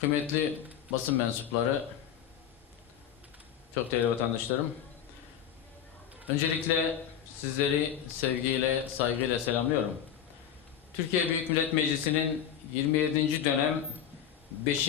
Kıymetli basın mensupları, çok değerli vatandaşlarım. Öncelikle sizleri sevgiyle, saygıyla selamlıyorum. Türkiye Büyük Millet Meclisi'nin 27. dönem 5.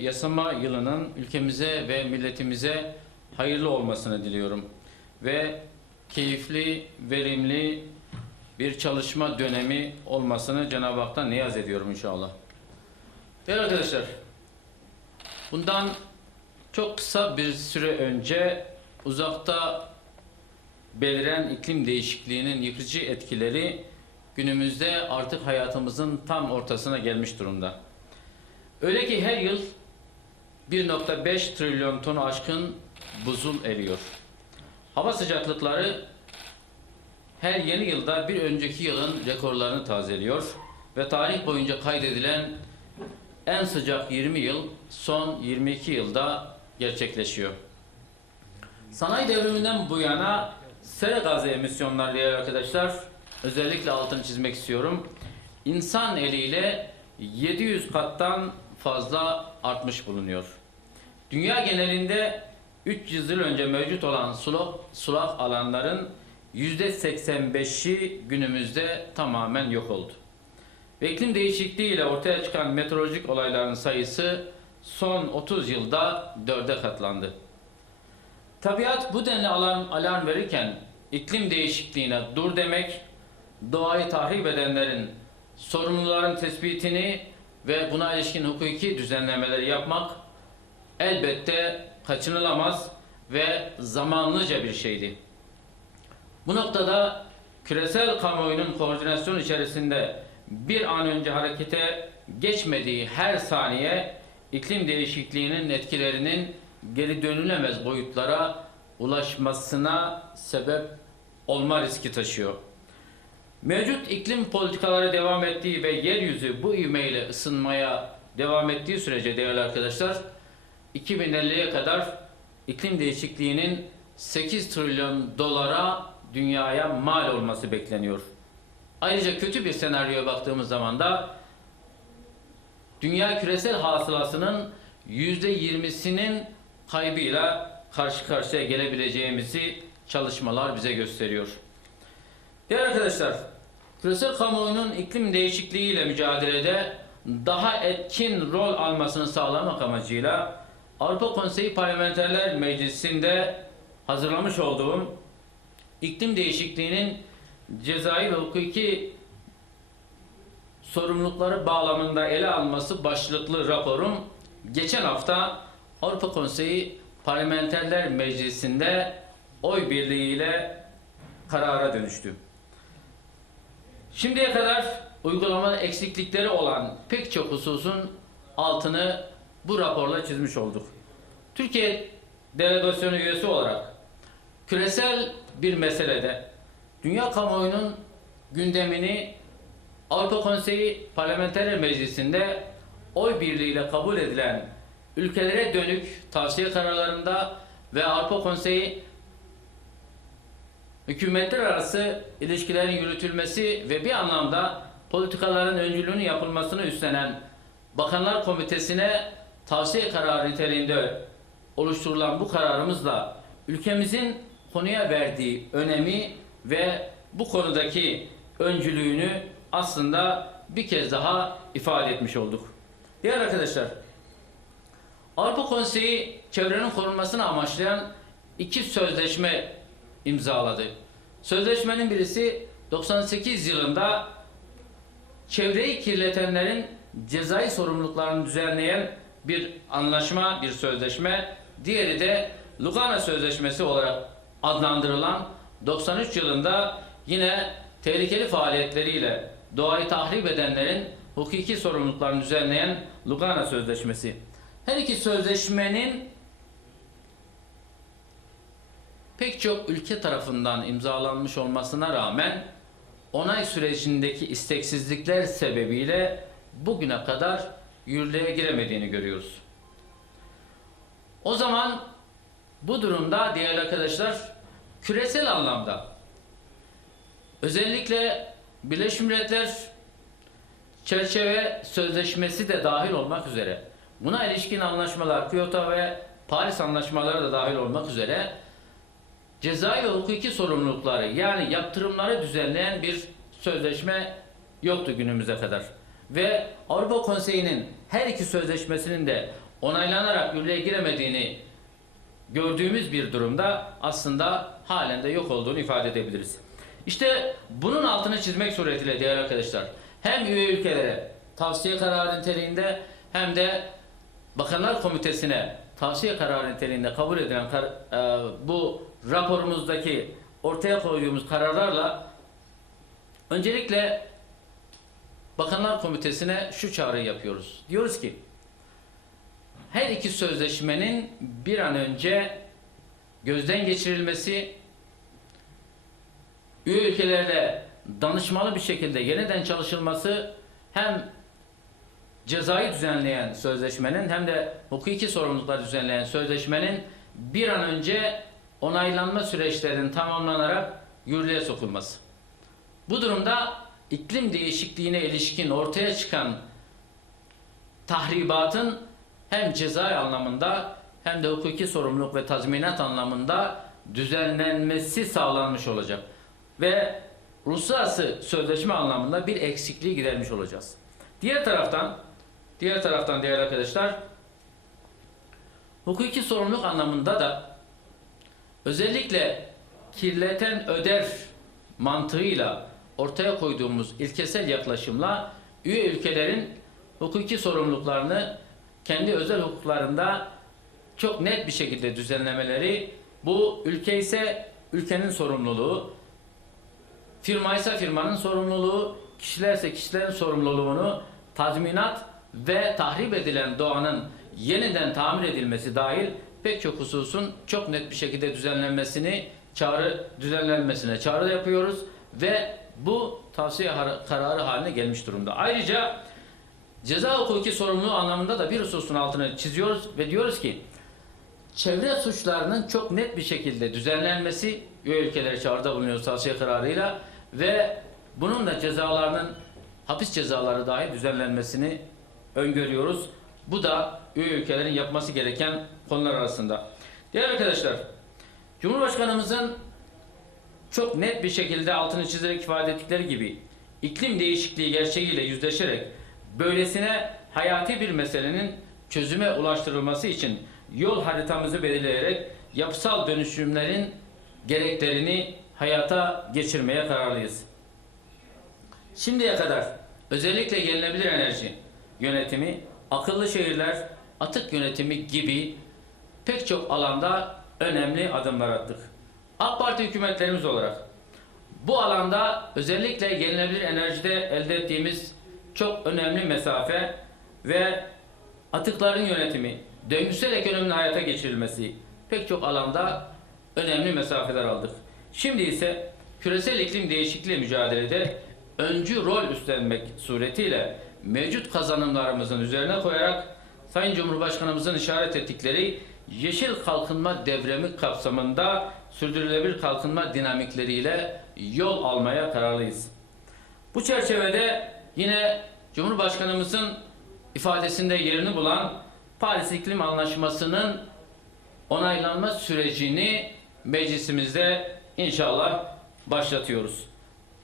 yasama yılının ülkemize ve milletimize hayırlı olmasını diliyorum. Ve keyifli, verimli bir çalışma dönemi olmasını Cenab-ı Hak'tan niyaz ediyorum inşallah. Değerli arkadaşlar, bundan çok kısa bir süre önce uzakta beliren iklim değişikliğinin yıkıcı etkileri günümüzde artık hayatımızın tam ortasına gelmiş durumda. Öyle ki her yıl 1.5 trilyon ton aşkın buzul eriyor. Hava sıcaklıkları her yeni yılda bir önceki yılın rekorlarını tazeliyor ve tarih boyunca kaydedilen en sıcak 20 yıl son 22 yılda gerçekleşiyor. Sanayi devriminden bu yana sera gazı emisyonları değerli arkadaşlar özellikle altını çizmek istiyorum. İnsan eliyle 700 kattan fazla artmış bulunuyor. Dünya genelinde 300 yıl önce mevcut olan sulak, sulak alanların %85'i günümüzde tamamen yok oldu. Ve iklim değişikliği ile ortaya çıkan meteorolojik olayların sayısı son 30 yılda dörde katlandı. Tabiat bu denli alarm, alarm verirken iklim değişikliğine dur demek, doğayı tahrip edenlerin sorumluların tespitini ve buna ilişkin hukuki düzenlemeleri yapmak elbette kaçınılamaz ve zamanlıca bir şeydi. Bu noktada küresel kamuoyunun koordinasyon içerisinde bir an önce harekete geçmediği her saniye iklim değişikliğinin etkilerinin geri dönülemez boyutlara ulaşmasına sebep olma riski taşıyor. Mevcut iklim politikaları devam ettiği ve yeryüzü bu ivmeyle ısınmaya devam ettiği sürece değerli arkadaşlar 2050'ye kadar iklim değişikliğinin 8 trilyon dolara dünyaya mal olması bekleniyor. Ayrıca kötü bir senaryoya baktığımız zaman da dünya küresel hasılasının %20'sinin kaybıyla karşı karşıya gelebileceğimizi çalışmalar bize gösteriyor. Değerli arkadaşlar, küresel kamuoyunun iklim değişikliğiyle mücadelede daha etkin rol almasını sağlamak amacıyla Avrupa Konseyi Parlamenterler Meclisi'nde hazırlamış olduğum iklim değişikliğinin cezai ve hukuki sorumlulukları bağlamında ele alması başlıklı raporum geçen hafta Avrupa Konseyi Parlamenterler Meclisi'nde oy birliğiyle karara dönüştü. Şimdiye kadar uygulamada eksiklikleri olan pek çok hususun altını bu raporla çizmiş olduk. Türkiye delegasyonu üyesi olarak küresel bir meselede dünya kamuoyunun gündemini Avrupa Konseyi Parlamenter Meclisi'nde oy birliğiyle kabul edilen ülkelere dönük tavsiye kararlarında ve Avrupa Konseyi hükümetler arası ilişkilerin yürütülmesi ve bir anlamda politikaların öncülüğünü yapılmasını üstlenen Bakanlar Komitesi'ne tavsiye kararı niteliğinde oluşturulan bu kararımızla ülkemizin konuya verdiği önemi ve bu konudaki öncülüğünü aslında bir kez daha ifade etmiş olduk. Diğer arkadaşlar, Avrupa Konseyi çevrenin korunmasını amaçlayan iki sözleşme imzaladı. Sözleşmenin birisi 98 yılında çevreyi kirletenlerin cezai sorumluluklarını düzenleyen bir anlaşma, bir sözleşme. Diğeri de Lugano Sözleşmesi olarak adlandırılan 93 yılında yine tehlikeli faaliyetleriyle doğayı tahrip edenlerin hukuki sorumluluklarını düzenleyen Lugano Sözleşmesi. Her iki sözleşmenin pek çok ülke tarafından imzalanmış olmasına rağmen onay sürecindeki isteksizlikler sebebiyle bugüne kadar yürürlüğe giremediğini görüyoruz. O zaman bu durumda değerli arkadaşlar küresel anlamda özellikle Birleşmiş Milletler çerçeve sözleşmesi de dahil olmak üzere buna ilişkin anlaşmalar, Kyoto ve Paris anlaşmaları da dahil olmak üzere cezai hukuki sorumlulukları yani yaptırımları düzenleyen bir sözleşme yoktu günümüze kadar. Ve Avrupa Konseyi'nin her iki sözleşmesinin de onaylanarak yürürlüğe giremediğini gördüğümüz bir durumda aslında halen de yok olduğunu ifade edebiliriz. İşte bunun altını çizmek suretiyle değerli arkadaşlar hem üye ülkelere tavsiye kararı niteliğinde hem de Bakanlar Komitesi'ne tavsiye kararı niteliğinde kabul edilen kar- e, bu raporumuzdaki ortaya koyduğumuz kararlarla öncelikle Bakanlar Komitesi'ne şu çağrıyı yapıyoruz. Diyoruz ki her iki sözleşmenin bir an önce gözden geçirilmesi, üye ülkelerle danışmalı bir şekilde yeniden çalışılması hem cezayı düzenleyen sözleşmenin hem de hukuki sorumlulukları düzenleyen sözleşmenin bir an önce onaylanma süreçlerinin tamamlanarak yürürlüğe sokulması. Bu durumda iklim değişikliğine ilişkin ortaya çıkan tahribatın hem ceza anlamında hem de hukuki sorumluluk ve tazminat anlamında düzenlenmesi sağlanmış olacak. Ve uluslararası sözleşme anlamında bir eksikliği gidermiş olacağız. Diğer taraftan, diğer taraftan değerli arkadaşlar, hukuki sorumluluk anlamında da özellikle kirleten öder mantığıyla ortaya koyduğumuz ilkesel yaklaşımla üye ülkelerin hukuki sorumluluklarını kendi özel hukuklarında çok net bir şekilde düzenlemeleri bu ülke ise ülkenin sorumluluğu firma ise firmanın sorumluluğu kişilerse kişilerin sorumluluğunu tazminat ve tahrip edilen doğanın yeniden tamir edilmesi dahil pek çok hususun çok net bir şekilde düzenlenmesini çağrı düzenlenmesine çağrı yapıyoruz ve bu tavsiye kararı haline gelmiş durumda. Ayrıca ceza hukuki sorumluluğu anlamında da bir hususun altını çiziyoruz ve diyoruz ki çevre suçlarının çok net bir şekilde düzenlenmesi üye ülkelere çağrıda bulunuyoruz tavsiye kararıyla ve bunun da cezalarının hapis cezaları dahi düzenlenmesini öngörüyoruz. Bu da üye ülkelerin yapması gereken konular arasında. Diğer arkadaşlar, Cumhurbaşkanımızın çok net bir şekilde altını çizerek ifade ettikleri gibi iklim değişikliği gerçeğiyle yüzleşerek böylesine hayati bir meselenin çözüme ulaştırılması için yol haritamızı belirleyerek yapısal dönüşümlerin gereklerini hayata geçirmeye kararlıyız. Şimdiye kadar özellikle yenilenebilir enerji yönetimi, akıllı şehirler, atık yönetimi gibi pek çok alanda önemli adımlar attık. AK Parti hükümetlerimiz olarak bu alanda özellikle yenilenebilir enerjide elde ettiğimiz çok önemli mesafe ve atıkların yönetimi, döngüsel ekonominin hayata geçirilmesi pek çok alanda önemli mesafeler aldık. Şimdi ise küresel iklim değişikliği mücadelede öncü rol üstlenmek suretiyle mevcut kazanımlarımızın üzerine koyarak Sayın Cumhurbaşkanımızın işaret ettikleri yeşil kalkınma devrimi kapsamında sürdürülebilir kalkınma dinamikleriyle yol almaya kararlıyız. Bu çerçevede yine Cumhurbaşkanımızın ifadesinde yerini bulan Paris İklim Anlaşması'nın onaylanma sürecini meclisimizde inşallah başlatıyoruz.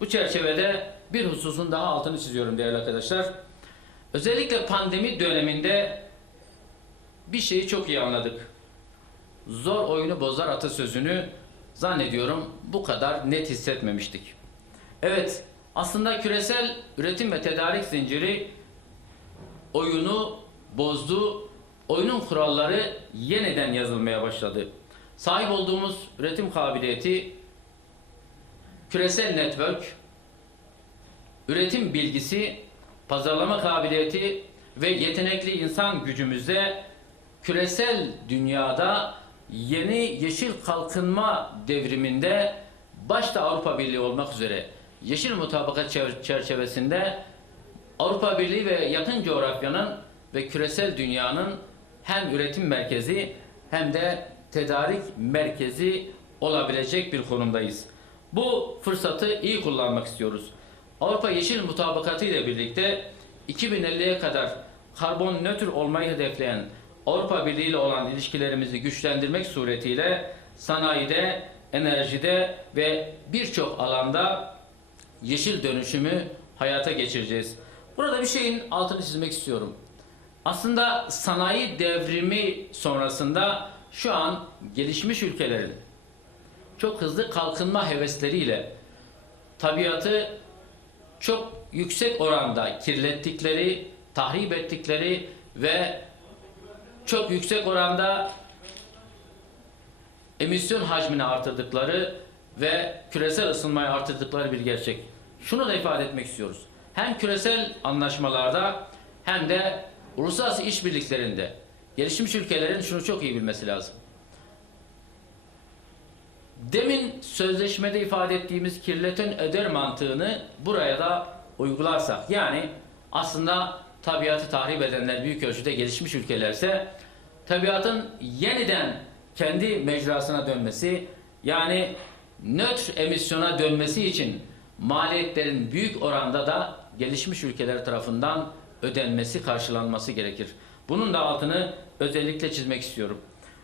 Bu çerçevede bir hususun daha altını çiziyorum değerli arkadaşlar. Özellikle pandemi döneminde bir şeyi çok iyi anladık. Zor oyunu bozar atasözünü zannediyorum bu kadar net hissetmemiştik. Evet, aslında küresel üretim ve tedarik zinciri oyunu bozdu. Oyunun kuralları yeniden yazılmaya başladı. Sahip olduğumuz üretim kabiliyeti, küresel network, üretim bilgisi, pazarlama kabiliyeti ve yetenekli insan gücümüzle küresel dünyada yeni yeşil kalkınma devriminde başta Avrupa Birliği olmak üzere yeşil mutabakat çer- çerçevesinde Avrupa Birliği ve yakın coğrafyanın ve küresel dünyanın hem üretim merkezi hem de tedarik merkezi olabilecek bir konumdayız. Bu fırsatı iyi kullanmak istiyoruz. Avrupa Yeşil Mutabakatı ile birlikte 2050'ye kadar karbon nötr olmayı hedefleyen Avrupa Birliği ile olan ilişkilerimizi güçlendirmek suretiyle sanayide, enerjide ve birçok alanda yeşil dönüşümü hayata geçireceğiz. Burada bir şeyin altını çizmek istiyorum. Aslında sanayi devrimi sonrasında şu an gelişmiş ülkelerin çok hızlı kalkınma hevesleriyle tabiatı çok yüksek oranda kirlettikleri, tahrip ettikleri ve çok yüksek oranda emisyon hacmini artırdıkları ve küresel ısınmayı artırdıkları bir gerçek. Şunu da ifade etmek istiyoruz. Hem küresel anlaşmalarda hem de uluslararası işbirliklerinde gelişmiş ülkelerin şunu çok iyi bilmesi lazım. Demin sözleşmede ifade ettiğimiz kirleten öder mantığını buraya da uygularsak yani aslında tabiatı tahrip edenler büyük ölçüde gelişmiş ülkelerse tabiatın yeniden kendi mecrasına dönmesi yani nötr emisyona dönmesi için maliyetlerin büyük oranda da gelişmiş ülkeler tarafından ödenmesi, karşılanması gerekir. Bunun da altını özellikle çizmek istiyorum.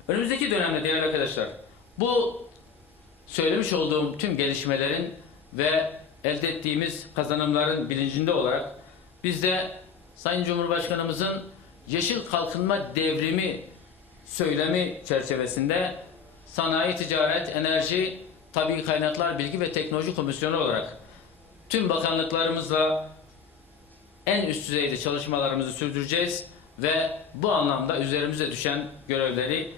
Önümüzdeki dönemde değerli arkadaşlar bu söylemiş olduğum tüm gelişmelerin ve elde ettiğimiz kazanımların bilincinde olarak biz de Sayın Cumhurbaşkanımızın yeşil kalkınma devrimi söylemi çerçevesinde Sanayi, Ticaret, Enerji, Tabii Kaynaklar, Bilgi ve Teknoloji Komisyonu olarak tüm bakanlıklarımızla en üst düzeyde çalışmalarımızı sürdüreceğiz ve bu anlamda üzerimize düşen görevleri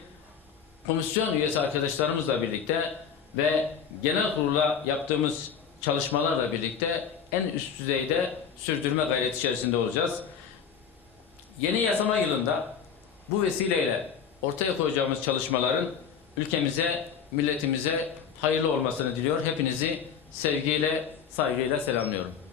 komisyon üyesi arkadaşlarımızla birlikte ve genel kurula yaptığımız çalışmalarla birlikte en üst düzeyde sürdürme gayreti içerisinde olacağız. Yeni yasama yılında bu vesileyle ortaya koyacağımız çalışmaların ülkemize, milletimize hayırlı olmasını diliyor. Hepinizi sevgiyle, saygıyla selamlıyorum.